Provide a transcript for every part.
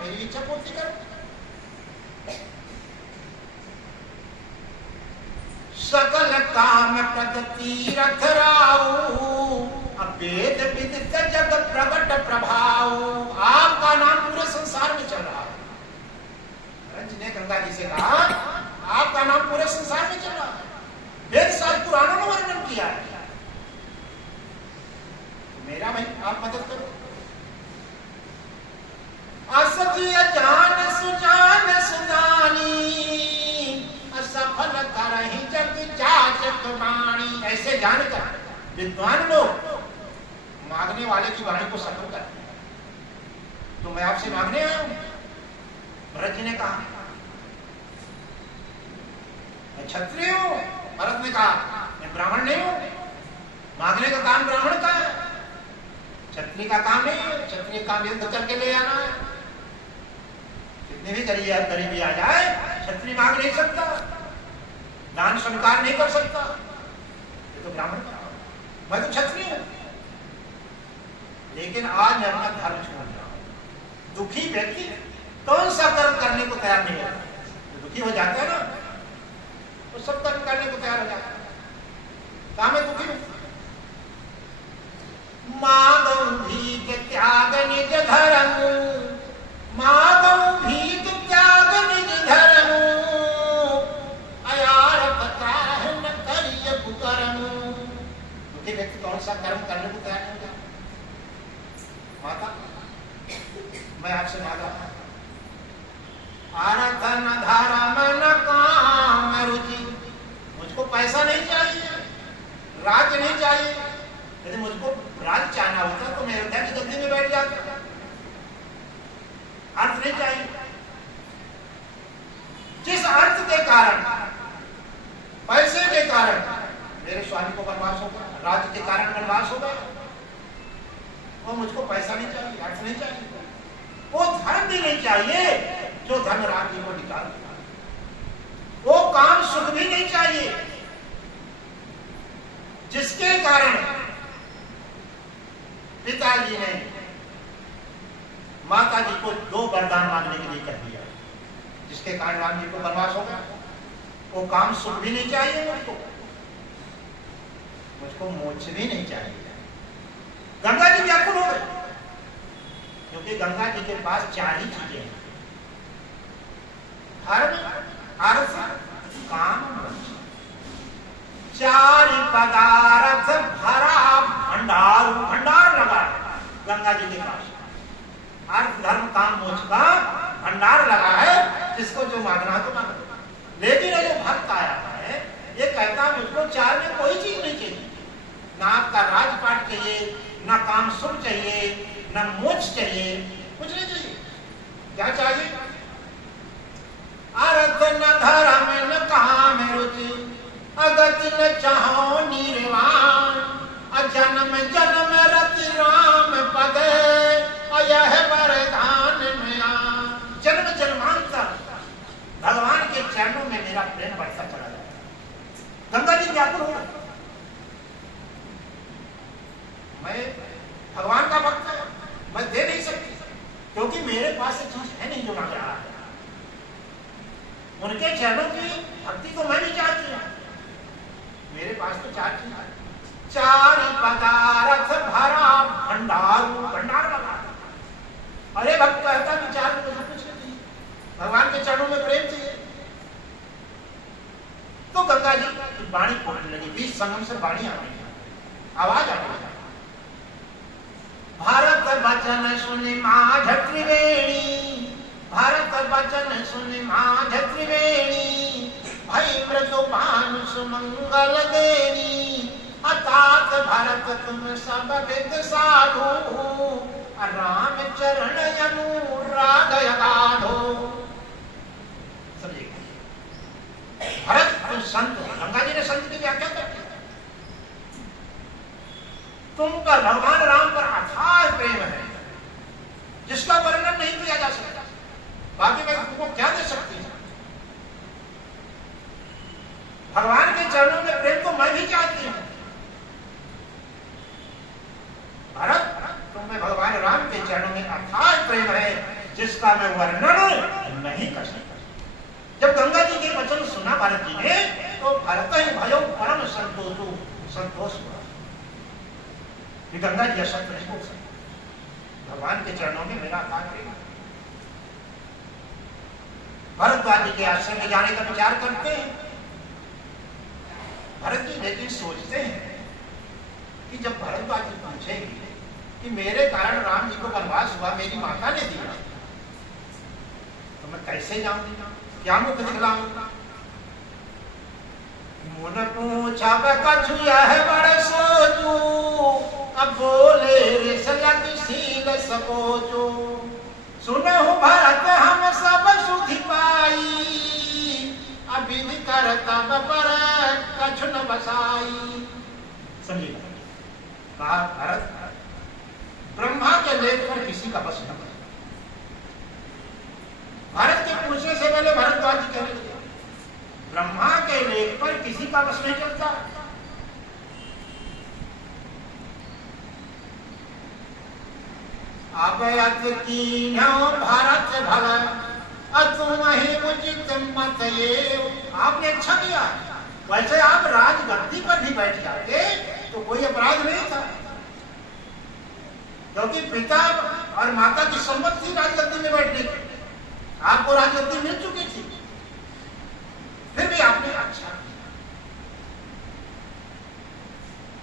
मेरी इच्छा पूर्ति करो। सकल काम प्रद तीरथ राऊ, वेद विदित जग प्रगट प्रभाव। आपका नाम पूरे संसार में चल रहा है। रंज ने गंगा जी से कहा आपका नाम पूरे संसार में चल रहा है, वेद शास्त्र पुराणों ने वर्णन किया है, मेरा भाई आप मदद करो। असजी जान सुजान सुजानी, असफल करहि जग जाचक वाणी। ऐसे जानकर विद्वान लोग मांगने वाले की वाणी को सफल करते हैं। तो मैं आपसे मांगने आया हूं। भरत जी ने कहा मैं क्षत्रिय हूं। भरत ने कहा मैं ब्राह्मण नहीं हूं। मांगने का काम ब्राह्मण का है, क्षत्रिय का काम नहीं है। क्षत्रिय काम युद्ध करके ले आना है। कितने भी गरीबी आ जाए क्षत्रिय मांग नहीं सकता, दान स्वीकार नहीं कर सकता। ये तो ब्राह्मण का, मैं तो क्षत्रिय हूं। लेकिन आज मैं अपना धर्म छोड़ रहा हूं। दुखी व्यक्ति कौन सा कर्म करने को तैयार नहीं है? जो दुखी हो जाता है ना, वो सब कर्म करने को तैयार हो जाता है। कहा मैं दुखी हूं। मागौ भीख त्याग निज धर्म, मागौ भीख त्याग निज धर्म, अयार पत्राह न करिय कुकर्म। दुखी व्यक्ति कौन सा कर्म करने को तैयार नहीं होता? माता मैं आपसे मांगा आरथ न धर्म न काम रुचि। मुझको पैसा नहीं चाहिए, राज्य नहीं चाहिए। यदि मुझको राज्य चाहना होता तो मैं अयोध्या की गद्दी में बैठ जाता। अर्थ नहीं चाहिए। जिस अर्थ के कारण, पैसे के कारण मेरे स्वामी को वनवास होगा, राज्य के कारण वनवास होगा, वो मुझको पैसा नहीं चाहिए, अर्थ नहीं चाहिए। वो धर्म भी नहीं चाहिए जो धर्म राम जी को निकाल दिया। वो काम सुख भी नहीं चाहिए जिसके कारण पिताजी ने माता जी को 2 वरदान मांगने के लिए कह दिया, जिसके कारण राम जी को वनवास होगा। वो काम सुख भी नहीं चाहिए मुझको मोक्ष भी नहीं चाहिए। गंगा जी व्याकुल हो गए, क्योंकि गंगा जी के पास 4 ही चीजें हैं, धर्म, अर्थ, काम, मोक्ष। 4 पदार्थ भरा भंडार, भंडार लगा गंगा जी के पास। अर्थ, धर्म, काम, मोक्ष का भंडार लगा है, जिसको जो मांगना है तो मांगो। लेकिन ये जो भक्त आया है ये कहता है मुझको 4 में कोई चीज नहीं चाहिए। ना आपका राजपाट चाहिए, ना काम सुख चाहिए, ना मोक्ष चाहिए, कुछ नहीं चाहिए। क्या चाहिए? अर्थ न धर्म न काम रुचि, अगति न चाहो निर्वाण, अजन्म जन्म रति राम पद, अयह वरदान मिला। जन्म जन्मांतर भगवान के चरणों में मेरा प्रेम बढ़ता चला जाता। गंगा जी व्याकुल हो गए। मैं भगवान का भक्त है, मैं दे नहीं सकती, क्योंकि मेरे पास एक चीज है नहीं जो मांग रहा है। उनके चरणों की भक्ति तो मैं भी चाहती हूँ। मेरे पास तो 4 चीज है। 4 पदार्थ भरा भंडार, भंडार लगा। अरे भक्त कहता विचार में कुछ नहीं, भगवान के चरणों में प्रेम चाहिए। तो गंगा जी की वाणी फूटने लगी, बीच संगम से वाणी आ रही, आवाज आ रही। भारत वचन सुनि माझ त्रिवेणी, भारत वचन सुनि माझ त्रिवेणी, भई मृदुपान सुमंगल देनी, अतात भरत तुम सब विद साधु, राम चरण अनुराग अगाधो। समझिए, भरत तुम संत हो। गंगा जी ने संत की व्याख्या कर दी। तुम पर भगवान राम पर अथाह प्रेम है, जिसका वर्णन नहीं किया जा सकता। बाकी मैं तुमको क्या दे सकती हूं? भगवान के चरणों में प्रेम तो मैं भी चाहती हूं। भरत, तुम्हें भगवान राम के चरणों में अथाह प्रेम है, जिसका मैं वर्णन नहीं कर सकता। जब गंगा जी के वचन सुना भरत जी ने तो भरत ही भयो परम संतोष हुआ कि गंगा जी असत्य नहीं बोल सकते, भगवान के चरणों में मेरा कार्य। भरद्वाज जी के आश्रम में जाने का विचार करते हैं भरत जी, लेकिन सोचते हैं कि जब भरद्वाज जी पूछेंगे कि मेरे कारण राम जी को वनवास हुआ, मेरी माता ने दिया, तो मैं कैसे जाऊंगी, क्या मुख दिखलाऊंगा। मुन पूछा कछु यह बड़ सोचू, अब बोले रिसलत सील सकोचो। सुनहु भरत हम सब सुधि पाई, अविधि कर तब पर कछु न बसाई। समझिए, कहा भरत ब्रह्मा के लेख पर किसी का बस न बना। भरत के पूछने से पहले भरद्वाज जी कहने लगे ब्रह्मा के लेख पर किसी का बस नहीं चलता। अब भारत भला तुम ही उचित मत ये। आपने अच्छा किया, वैसे आप राजगद्दी पर भी बैठ जाते तो कोई अपराध नहीं था, क्योंकि पिता और माता की सम्मति थी राजगद्दी में बैठने की, आपको राजगद्दी मिल चुकी थी, फिर भी आपने अच्छा किया।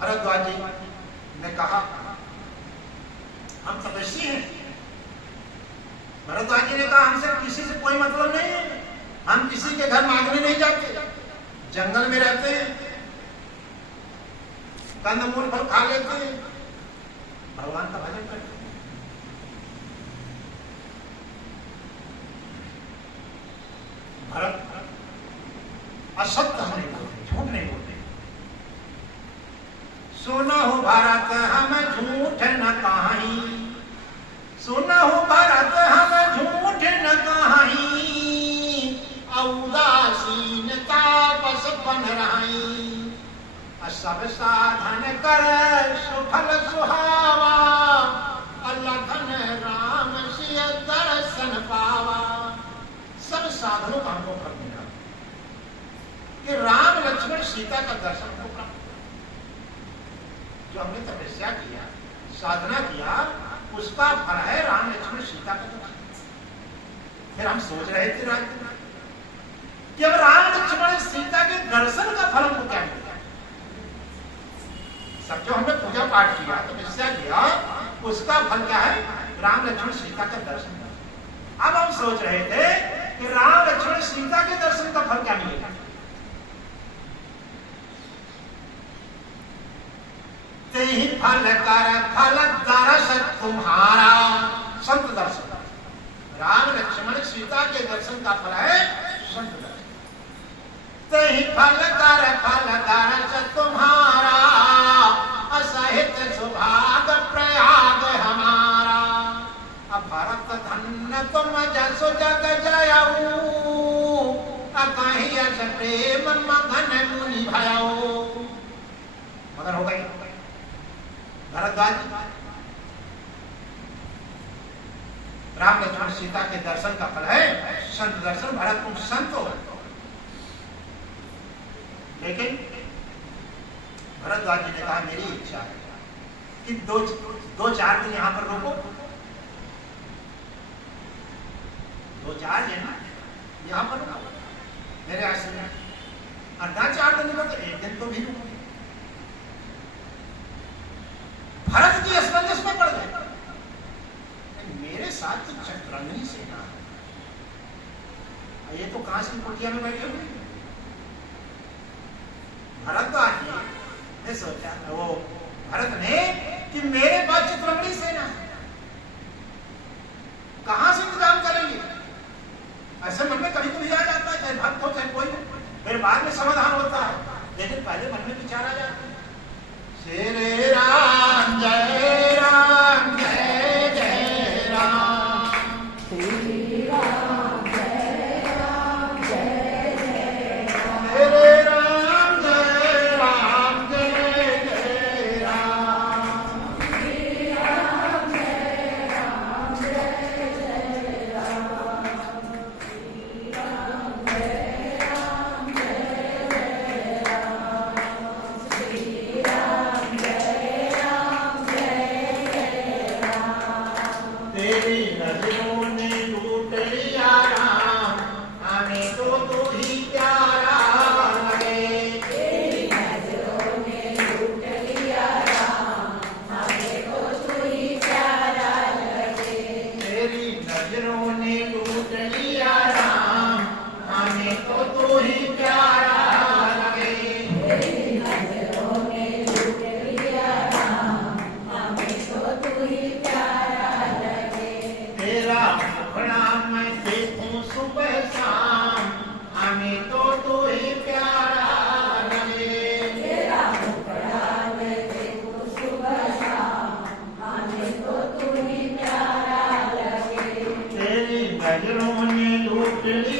भरद्वाज जी ने कहा हम तपस्वी हैं। भरद्वाज जी ने कहा हमसे किसी से कोई मतलब नहीं है, हम किसी के घर मांगने नहीं जाते, जंगल में रहते हैं, कंदमूल फल खा लेते हैं, भगवान का भजन करते हैं। भरत असत्य हम नहीं बोलते, झूठ नहीं बोलते। सुनहु भरत हम झूठ न कहाई, सुनहु भरत हम झूठ न कहाई, उदासीनता बस बन रही। सब साधन कर सुफल सुहावा, लखन राम सिय दर्शन पावा। सब साधनों का हमको फल मिला कि राम लक्ष्मण सीता का दर्शन को प्राप्त। जो हमने तपस्या किया, साधना किया, उसका फल है राम लक्ष्मण सीता का दर्शन। फिर हम सोच रहे थे रात में कि अब राम लक्ष्मण सीता के दर्शन का फल हमको क्या मिलेगा। सब जो हमने पूजा पाठ किया, तपस्या किया, उसका फल क्या है, राम लक्ष्मण सीता का दर्शन। अब हम सोच रहे थे कि राम लक्ष्मण सीता के दर्शन का फल क्या मिलेगा। तेहि फल कर फल दर्श तुम्हारा, संत दर्शन। राम लक्ष्मण सीता के दर्शन का फल है संत दर्शन। तेहि फल कर फल दर्श तुम्हारा, असहित सुभाग प्रयाग हमारा। अब भरत धन्य तुम जसो जग जयऊ, कहीं यश प्रेम मगन मुनि भयऊ। मगन हो गई भरद्वाज। राम लक्ष्मण सीता के दर्शन का फल है संत दर्शन। भरत तुम संत हो। लेकिन भरद्वाज जी ने कहा मेरी इच्छा है कि दो चार दिन यहां पर रुको, 2-4 दिन यहां पर रुको मेरे आश्रम में, और 4 दिन रुको तो 1 दिन तो भी रुको। भरत जी असमंजस में पड़ गए, मेरे साथ तो चतुरंगी सेना है, ये तो कहां से कुटिया में बैठे हुए। भरद्वाज जी ने सोचा, वो भरत ने, कि मेरे पास चतुरंगी सेना है, कहां से इंतजाम करेंगे। ऐसे मन में कभी कभी आ जाता है, चाहे भक्त हो चाहे कोई, फिर बाद में समाधान होता है, लेकिन पहले मन में विचार आ जाता है। श्री राम जय राम जय जय राम, श्री राम जय राम जय जय राम, श्री राम जय राम जय जय राम, श्री राम जय राम जय जय नजरों ने लूट लिया राम, हमें तो तू ही प्यारा लगे। तेरी नजरों ने लूट लिया राम, हमें तो तू ही प्यारा लगे। तेरा मुखड़ा मैं देखूं सुबह शाम, हमें तो तू ही प्यारा लगे। तेरा मुखड़ा मैं देखूं सुबह शाम, हमें तो तू ही प्यारा लगे। तेरी नजरों ने लूट लिया